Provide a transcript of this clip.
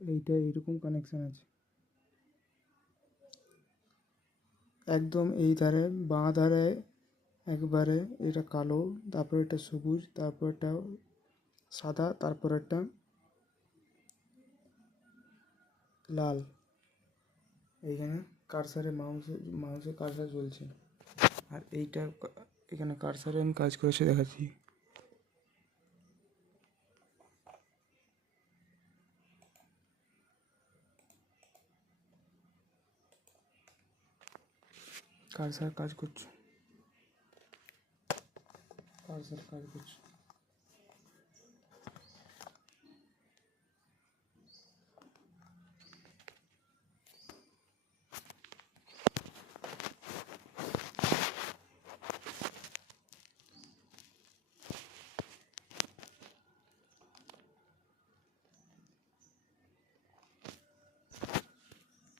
এইটা এইরকম কানেকশান আছে। একদম এই ধারে বাঁ ধারে একবারে এটা কালো, তারপর এটা সবুজ, তারপর এটা সাদা, তারপর একটা লাল। এইখানে কার্সারে মাউসে কার্সার চলছে। আর এইটা এখানে কার্সারে আমি কাজ করেছি দেখাচ্ছি। কার্সার কাজ করছে।